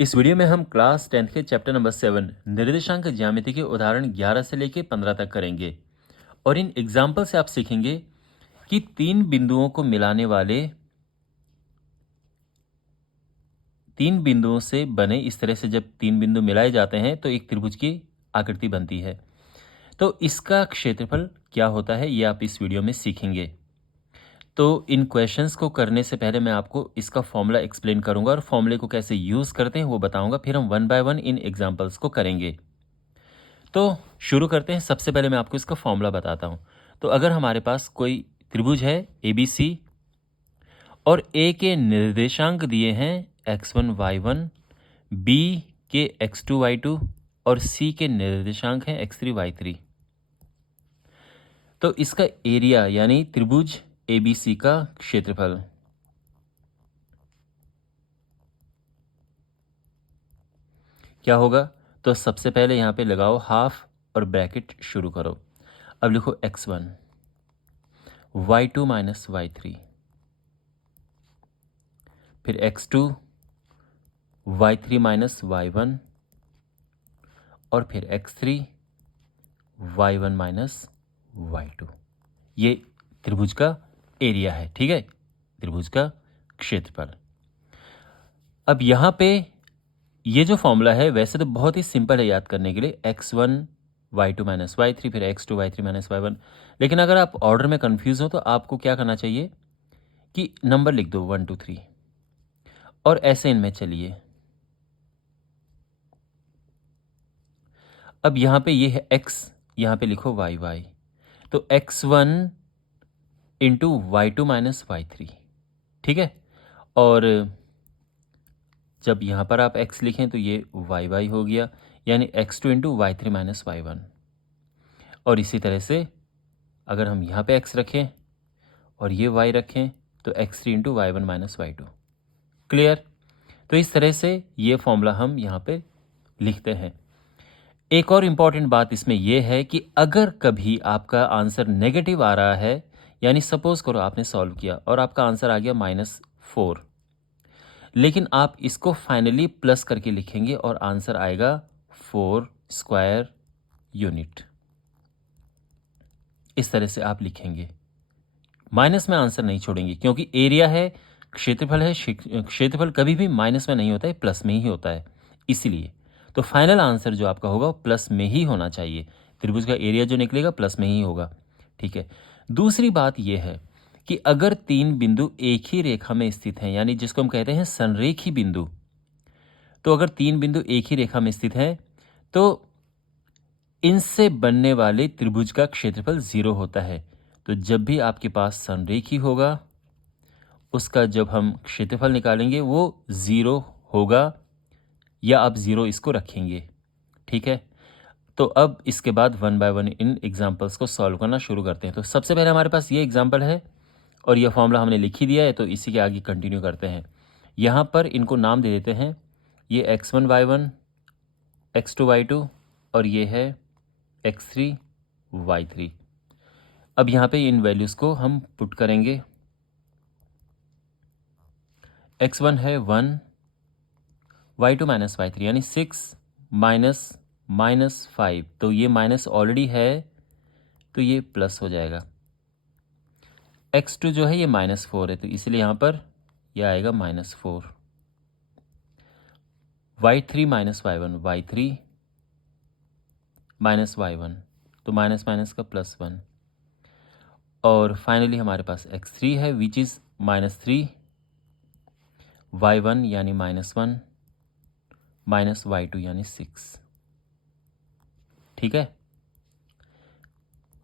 इस वीडियो में हम क्लास 10th के चैप्टर नंबर 7 निर्देशांक ज्यामिति के उदाहरण 11 से लेकर 15 तक करेंगे और इन एग्जाम्पल से आप सीखेंगे कि तीन बिंदुओं को मिलाने वाले तीन बिंदुओं से बने इस तरह से जब तीन बिंदु मिलाए जाते हैं तो एक त्रिभुज की आकृति बनती है। तो इसका क्षेत्रफल क्या होता है ये आप इस वीडियो में सीखेंगे। तो इन क्वेश्चंस को करने से पहले मैं आपको इसका फॉर्मूला एक्सप्लेन करूंगा और फॉर्मूले को कैसे यूज़ करते हैं वो बताऊंगा, फिर हम one by one in examples को करेंगे। तो शुरू करते हैं। सबसे पहले मैं आपको इसका फॉर्मूला बताता हूं। तो अगर हमारे पास कोई त्रिभुज है ABC और A के निर्देशांक दिए हैं x1 y1, B के x2 y2 और C के निर्देशांक हैं x3 y3, तो इसका एरिया यानी त्रिभुज ABC का क्षेत्रफल क्या होगा। तो सबसे पहले यहाँ पे लगाओ हाफ और ब्रैकेट शुरू करो। अब लिखो x1 y2 माइनस y3, फिर x2 y3 माइनस y1 और फिर x3 y1 माइनस y2। ये त्रिभुज का एरिया है, ठीक है, त्रिभुज का क्षेत्रफल। अब यहाँ पे ये जो फॉर्मूला है वैसे तो बहुत ही सिंपल है याद करने के लिए, x1 y2 माइनस y3 फिर x2 y3 माइनस y1। लेकिन अगर आप ऑर्डर में कंफ्यूज हो तो आपको क्या करना चाहिए कि नंबर लिख दो 1 2 3 और ऐसे इनमें चलिए। अब यहाँ पे ये है x, यहाँ पे लिखो y, तो x1 into y2 minus y3, ठीक है। और जब यहाँ पर आप x लिखें तो ये y हो गया, यानी x2 into y3 minus y1। और इसी तरह से अगर हम यहाँ पे x रखें और ये y रखें तो x3 into y1 minus y2। Clear. तो इस तरह से ये फॉर्मूला हम यहाँ पे लिखते हैं। एक और इम्पॉर्टेंट बात इसमें यह है कि अगर कभी आपका आंसर नेगेटिव आ रहा है, यानी सपोज करो आपने सॉल्व किया और आपका आंसर आ गया -4, लेकिन आप इसको फाइनली प्लस करके लिखेंगे और आंसर आएगा 4 स्क्वायर यूनिट। इस तरह से आप लिखेंगे, माइनस में आंसर नहीं छोड़ेंगे, क्योंकि एरिया है, क्षेत्रफल है, क्षेत्रफल कभी भी माइनस में नहीं होता है, प्लस में ही होता है। इसीलिए तो फाइनल आंसर जो आपका होगा प्लस में ही होना चाहिए। त्रिभुज का एरिया जो निकलेगा प्लस में ही होगा, ठीक है। दूसरी बात यह है कि अगर तीन बिंदु एक ही रेखा में स्थित हैं, यानी जिसको हम कहते हैं संरेखी बिंदु, तो अगर तीन बिंदु एक ही रेखा में स्थित हैं तो इनसे बनने वाले त्रिभुज का क्षेत्रफल 0 होता है। तो जब भी आपके पास संरेखी होगा उसका जब हम क्षेत्रफल निकालेंगे वो 0 होगा, या आप 0 इसको रखेंगे, ठीक है। तो अब इसके बाद one by one in examples को सॉल्व करना शुरू करते हैं। तो सबसे पहले हमारे पास ये एग्जाम्पल है और यह फॉर्मूला हमने लिख ही दिया है, तो इसी के आगे कंटिन्यू करते हैं। यहाँ पर इनको नाम दे देते हैं, ये x1 y1, x2 y2 और ये है x3 y3। अब यहाँ पे इन वैल्यूज़ को हम पुट करेंगे। x1 है 1, y2 माइनस y3 यानी 6 माइनस 5, तो ये माइनस ऑलरेडी है तो ये प्लस हो जाएगा। x2 जो है ये -4 है, तो इसलिए यहाँ पर यह आएगा -4। y3 minus y1, y3 minus y1, तो माइनस माइनस का +1। और फाइनली हमारे पास x3 है विच इज़ -3, y1 यानी -1 माइनस y2 यानी 6, ठीक है।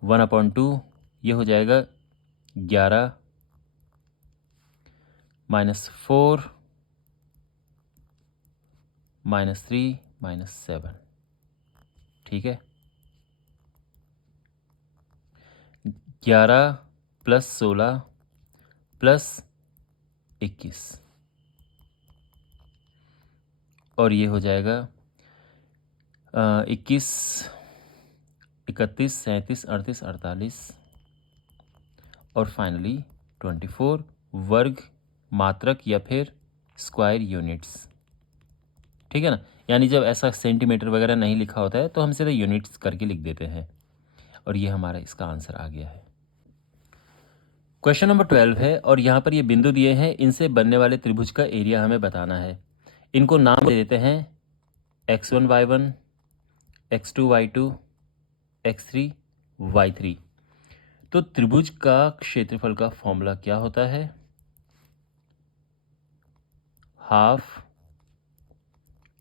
1/2 ये हो जाएगा 11 -4 -3 -7, ठीक है। 11 + 16 + 21 और ये हो जाएगा 21 31 37 38 48 और फाइनली 24 वर्ग मात्रक या फिर स्क्वायर यूनिट्स। ठीक है ना। यानी जब ऐसा सेंटीमीटर वगैरह नहीं लिखा होता है तो हम सीधे यूनिट्स करके लिख देते हैं, और ये हमारा इसका आंसर आ गया है। क्वेश्चन नंबर 12 है, और यहाँ पर ये बिंदु दिए हैं, इनसे बनने वाले त्रिभुज का एरिया हमें बताना है। इनको नाम दे देते हैं x1 y1, x2 y2, x3 y3। तो त्रिभुज का क्षेत्रफल का फॉर्मूला क्या होता है? Half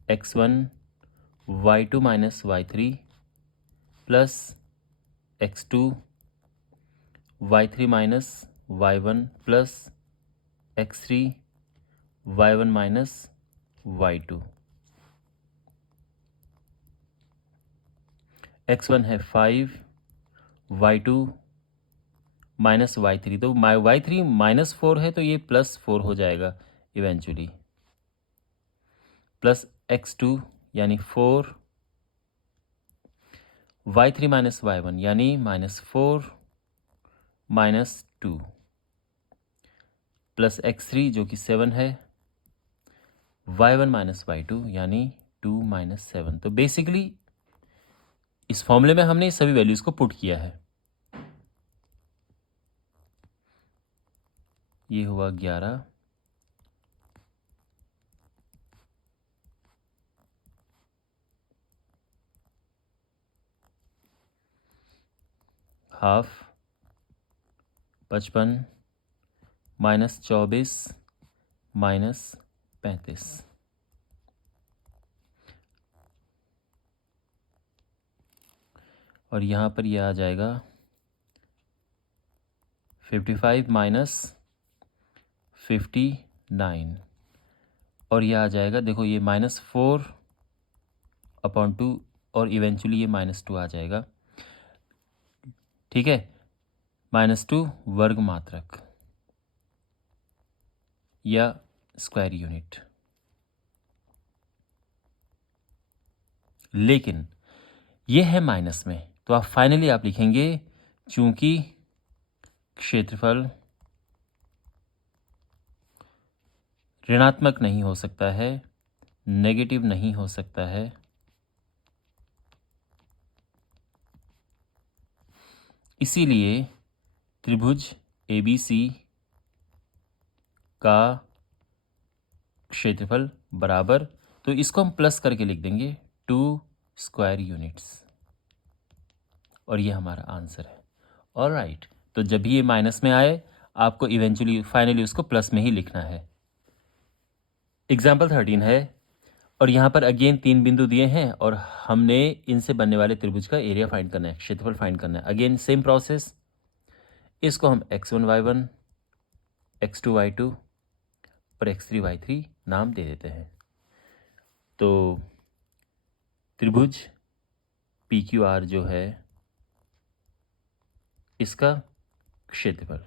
x1 y2 minus y3 plus x2 y3 minus y1 plus x3 y1 minus y2। x1 है 5, y2 माइनस y3, तो y3 माइनस 4 है तो ये प्लस 4 हो जाएगा इवेंचुअली, प्लस x2 यानी 4, y3 माइनस y1 यानी माइनस 4 माइनस 2, प्लस x3 जो कि 7 है, y1 माइनस y2 यानी 2 माइनस 7। तो बेसिकली इस फॉर्मूले में हमने सभी वैल्यूज को पुट किया है। ये हुआ 11, हाफ 55 माइनस 24 माइनस 35, और यहाँ पर यह आ जाएगा 55 माइनस 59, और यह आ जाएगा, देखो ये माइनस 4/2 और इवेंचुअली ये माइनस 2 आ जाएगा। ठीक है, -2 वर्ग मात्रक या स्क्वायर यूनिट। लेकिन ये है माइनस में, तो आप फाइनली आप लिखेंगे चूंकि क्षेत्रफल ऋणात्मक नहीं हो सकता है, नेगेटिव नहीं हो सकता है, इसीलिए त्रिभुज ABC का क्षेत्रफल बराबर, तो इसको हम प्लस करके लिख देंगे 2 स्क्वायर यूनिट्स, और ये हमारा आंसर है। ऑलराइट, तो जब भी ये माइनस में आए आपको इवेंचुअली फाइनली उसको प्लस में ही लिखना है। एग्जाम्पल 13 है, और यहाँ पर अगेन 3 बिंदु दिए हैं और हमने इनसे बनने वाले त्रिभुज का एरिया फाइंड करना है, क्षेत्रफल फाइंड करना है। अगेन सेम प्रोसेस, इसको हम x1 y1, x2 y2 और x3 y3 नाम दे देते हैं। तो त्रिभुज PQR जो है इसका क्षेत्रफल,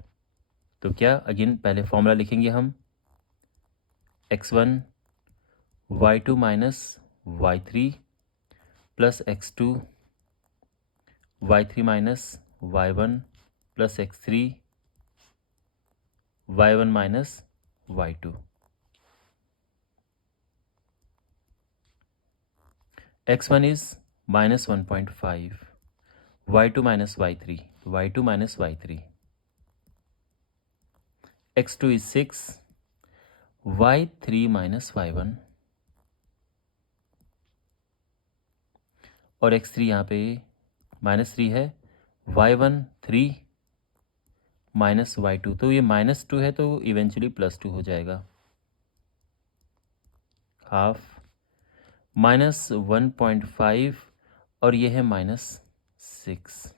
तो क्या अगेन पहले फॉर्मूला लिखेंगे हम, x1 y2 minus y3 plus x2 y3 minus y1 plus x3 y1 minus y2। x1 is -1.5, y2 minus y3, y2 minus y3, x2 is 6, y3 minus y1, और x3 यहाँ पे -3 है, y1 3 माइनस y2, तो ये -2 है तो eventually +2 हो जाएगा, हाफ -1.5 और ये है -6।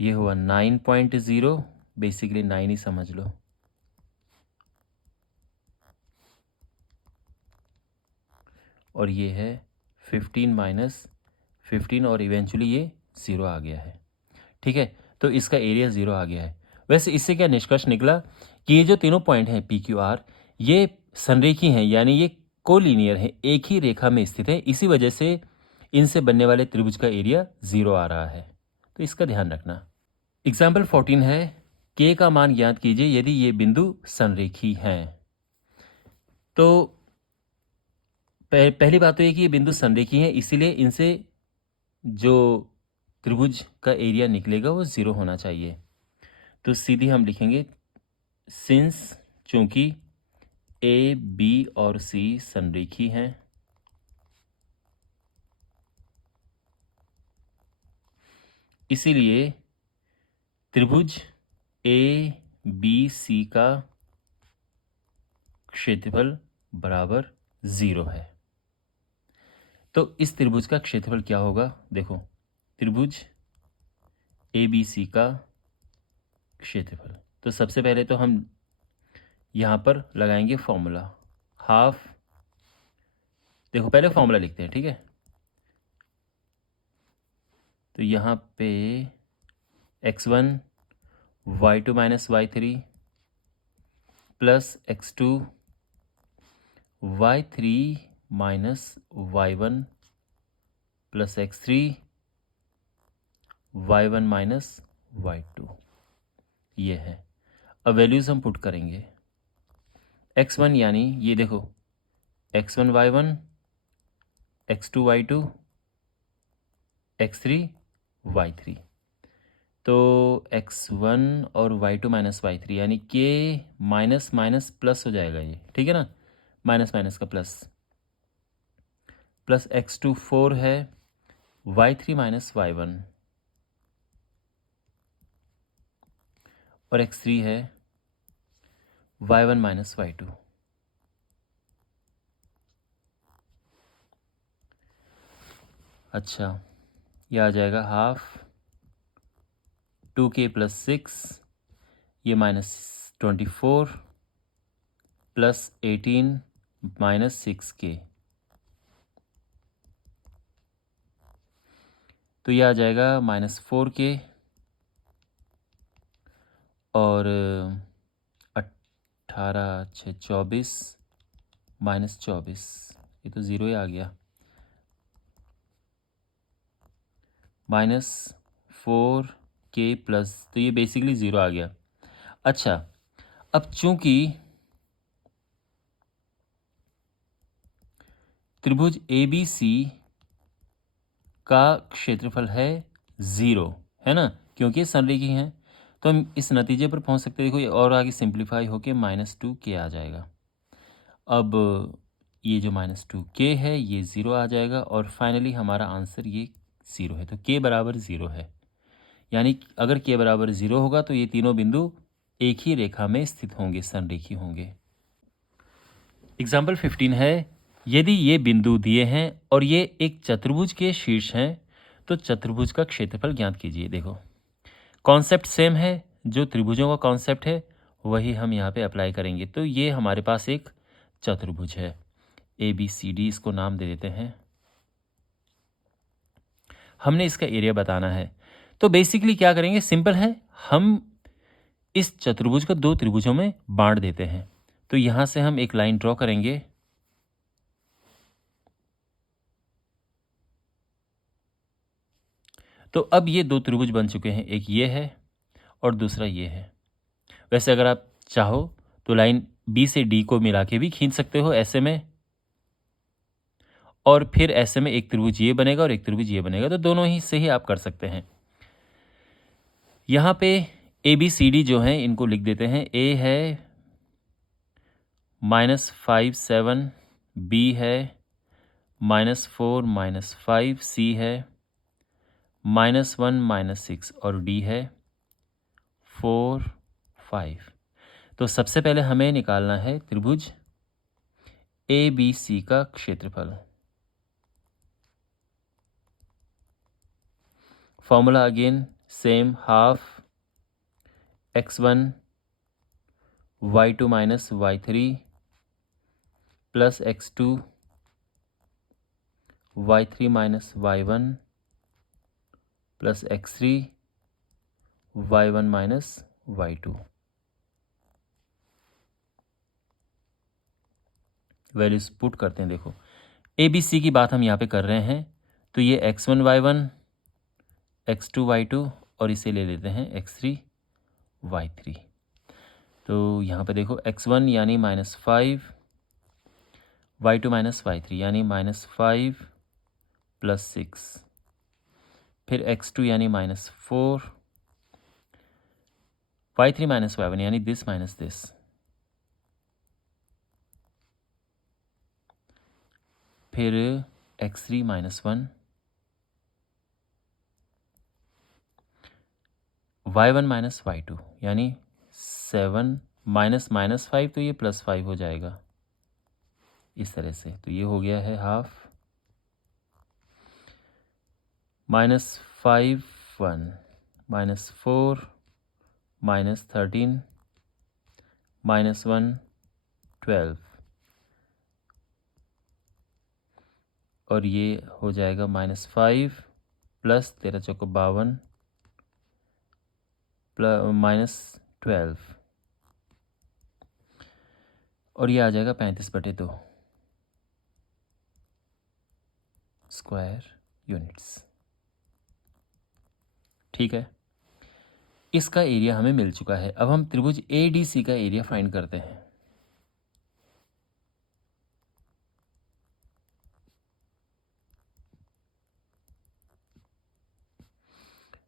ये हुआ 9.0, बेसिकली 9 ही समझ लो, और ये है 15 माइनस 15 और इवेंचुअली ये 0 आ गया है। ठीक है, तो इसका एरिया 0 आ गया है। वैसे इससे क्या निष्कर्ष निकला कि ये जो तीनों पॉइंट हैं PQR, ये संरेखी हैं, यानी ये कोलिनियर है, एक ही रेखा में स्थित है, इसी वजह से इनसे बनने वाले त्रिभुज का एरिया 0 आ रहा है। तो इसका ध्यान रखना। एग्जाम्पल 14 है, के का मान ज्ञात कीजिए यदि ये बिंदु संरेखी हैं। तो पहली बात तो ये कि ये बिंदु संरेखी हैं, इसीलिए इनसे जो त्रिभुज का एरिया निकलेगा वो 0 होना चाहिए। तो सीधी हम लिखेंगे सिंस, चूंकि ए बी और सी संरेखी हैं, इसीलिए त्रिभुज ए बी सी का क्षेत्रफल बराबर 0 है। तो इस त्रिभुज का क्षेत्रफल क्या होगा? देखो, त्रिभुज ए बी सी का क्षेत्रफल, तो सबसे पहले तो हम यहाँ पर लगाएंगे फॉर्मूला हाफ। देखो पहले फॉर्मूला लिखते हैं, ठीक है। तो यहाँ पे x1 y2 minus y3 plus x2 y3 minus y1 plus x3 y1 minus y2, ये है। अब वैल्यूज़ हम पुट करेंगे। x1 यानी ये देखो x1 y1, x2 y2, x3 y3। तो x1 और y2 माइनस y3 यानी के माइनस माइनस प्लस हो जाएगा ये, ठीक है ना, माइनस माइनस का प्लस, प्लस x2 4 है, y3 माइनस y1 और x3 है y1 माइनस y2। अच्छा, ये आ जाएगा हाफ 2k प्लस 6, ये माइनस 24 प्लस 18 माइनस 6k, तो ये आ जाएगा माइनस 4k और 18 6 24 माइनस 24, ये तो 0 ही आ गया, माइनस 4k प्लस, तो ये बेसिकली 0 आ गया। अच्छा, अब चूंकि त्रिभुज ABC का क्षेत्रफल है 0, है ना, क्योंकि संरेखी हैं, तो हम इस नतीजे पर पहुंच सकते हैं। देखो ये और आगे सिंप्लीफाई होके -2k आ जाएगा। अब ये जो -2k है ये 0 आ जाएगा और फाइनली हमारा आंसर ये 0 है। तो k बराबर 0 है, यानी अगर k बराबर 0 होगा तो ये तीनों बिंदु एक ही रेखा में स्थित होंगे, संरेखी होंगे। एग्जाम्पल 15 है, यदि ये बिंदु दिए हैं और ये एक चतुर्भुज के शीर्ष हैं तो चतुर्भुज का क्षेत्रफल ज्ञात कीजिए। देखो कॉन्सेप्ट सेम है, जो त्रिभुजों का कॉन्सेप्ट है वही हम यहाँ पे अप्लाई करेंगे। तो ये हमारे पास एक चतुर्भुज है ABCD, इसको नाम दे देते हैं। हमने इसका एरिया बताना है, तो बेसिकली क्या करेंगे, सिंपल है, हम इस चतुर्भुज को दो त्रिभुजों में बांट देते हैं। तो यहां से हम एक लाइन ड्रॉ करेंगे, तो अब ये दो त्रिभुज बन चुके हैं, एक ये है और दूसरा ये है। वैसे अगर आप चाहो तो लाइन B से D को मिला के भी खींच सकते हो ऐसे में, और फिर ऐसे में एक त्रिभुज ये बनेगा और एक त्रिभुज ये बनेगा, तो दोनों ही से ही आप कर सकते हैं। यहाँ पे ABCD जो हैं इनको लिख देते हैं। A है -5 7, B है -4 -5, C है -1 -6 और D है 4 5। तो सबसे पहले हमें निकालना है त्रिभुज ABC का क्षेत्रफल। Formula again same, half x1 y2 minus y3 plus x2 y3 minus y1 plus x3 y1 minus y2। Values put करते हैं। देखो ABC की बात हम यहाँ पे कर रहे हैं, तो ये x1 y1 x2y2 और इसे ले लेते हैं x3y3। तो यहाँ पे देखो x1 यानी -5, y2 -y3 यानी -5 + 6, फिर x2 यानी -4, y3 -y1 यानी दिस माइनस दिस, फिर x3 -1, y1 -y2 यानी 7 -5, तो ये +5 हो जाएगा इस तरह से। तो ये हो गया है हाफ, -5 1, -4 -13 -1 12, और ये हो जाएगा -5 + 13 चौको 52 -12, और ये आ जाएगा 35/2 स्क्वायर यूनिट्स। ठीक है, इसका एरिया हमें मिल चुका है। अब हम त्रिभुज ADC का एरिया फाइंड करते हैं।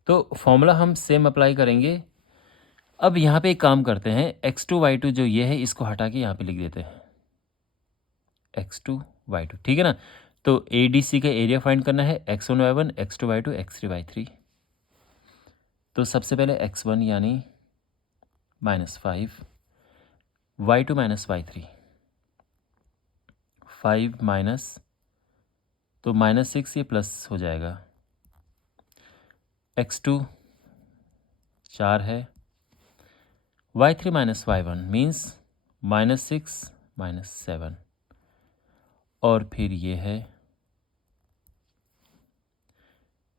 तो फॉर्मूला हम सेम अप्लाई करेंगे। अब यहाँ पे एक काम करते हैं, x2y2 जो ये है इसको हटा के यहाँ पे लिख देते हैं x2y2, ठीक है ना। तो ADC का एरिया फाइंड करना है, x1y1 x2y2 x3y3। तो सबसे पहले x1 यानी -5, y2 -y3 5 माइनस, तो -6 ये प्लस हो जाएगा, x2 4 है, y3 -y1 मीन्स -6 -7, और फिर ये है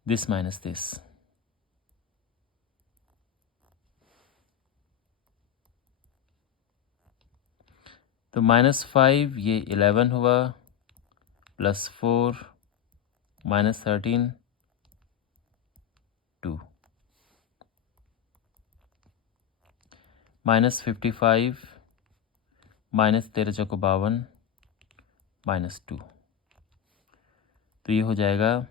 दिस माइनस दिस, तो -5 ये 11 हुआ, +4 -13 2, -55 -13 चौको 52 -2, तो ये हो जाएगा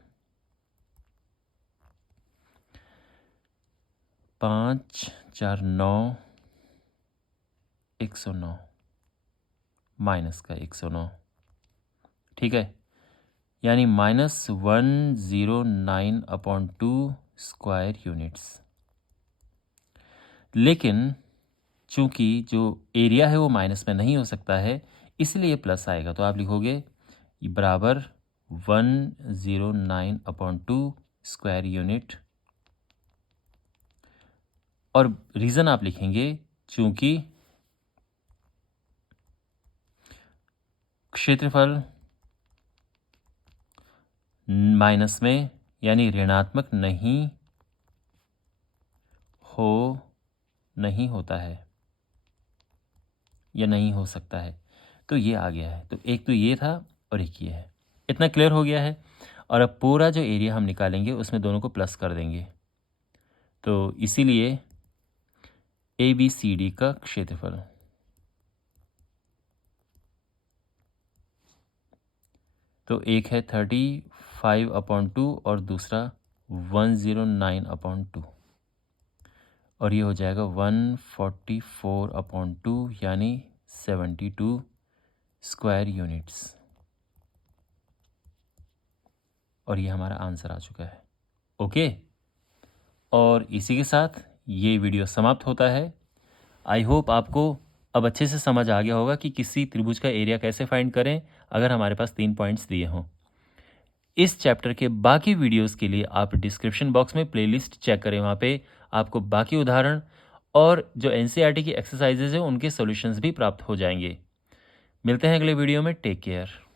5 4 9 109 माइनस का 109, ठीक है, यानी -109/2 स्क्वायर यूनिट्स। लेकिन चूंकि जो एरिया है वो माइनस में नहीं हो सकता है, इसलिए प्लस आएगा। तो आप लिखोगे बराबर 109/2 स्क्वायर यूनिट, और रीज़न आप लिखेंगे चूंकि क्षेत्रफल माइनस में यानी ऋणात्मक नहीं होता है या नहीं हो सकता है, तो ये आ गया है। तो एक तो ये था और एक ये है। इतना क्लियर हो गया है। और अब पूरा जो एरिया हम निकालेंगे उसमें दोनों को प्लस कर देंगे। तो इसीलिए ABCD का क्षेत्रफल तो एक है 35/2 और दूसरा 109/2, और ये हो जाएगा 144/2 यानी 72 स्क्वायर यूनिट्स, और ये हमारा आंसर आ चुका है। ओके, और इसी के साथ ये वीडियो समाप्त होता है। आई होप आपको अब अच्छे से समझ आ गया होगा कि किसी त्रिभुज का एरिया कैसे फाइंड करें अगर हमारे पास 3 पॉइंट्स दिए हों। इस चैप्टर के बाकी वीडियोस के लिए आप डिस्क्रिप्शन बॉक्स में प्लेलिस्ट चेक करें, वहाँ पे आपको बाकी उदाहरण और जो NCERT की एक्सरसाइजेज हैं उनके सॉल्यूशंस भी प्राप्त हो जाएंगे। मिलते हैं अगले वीडियो में। Take care.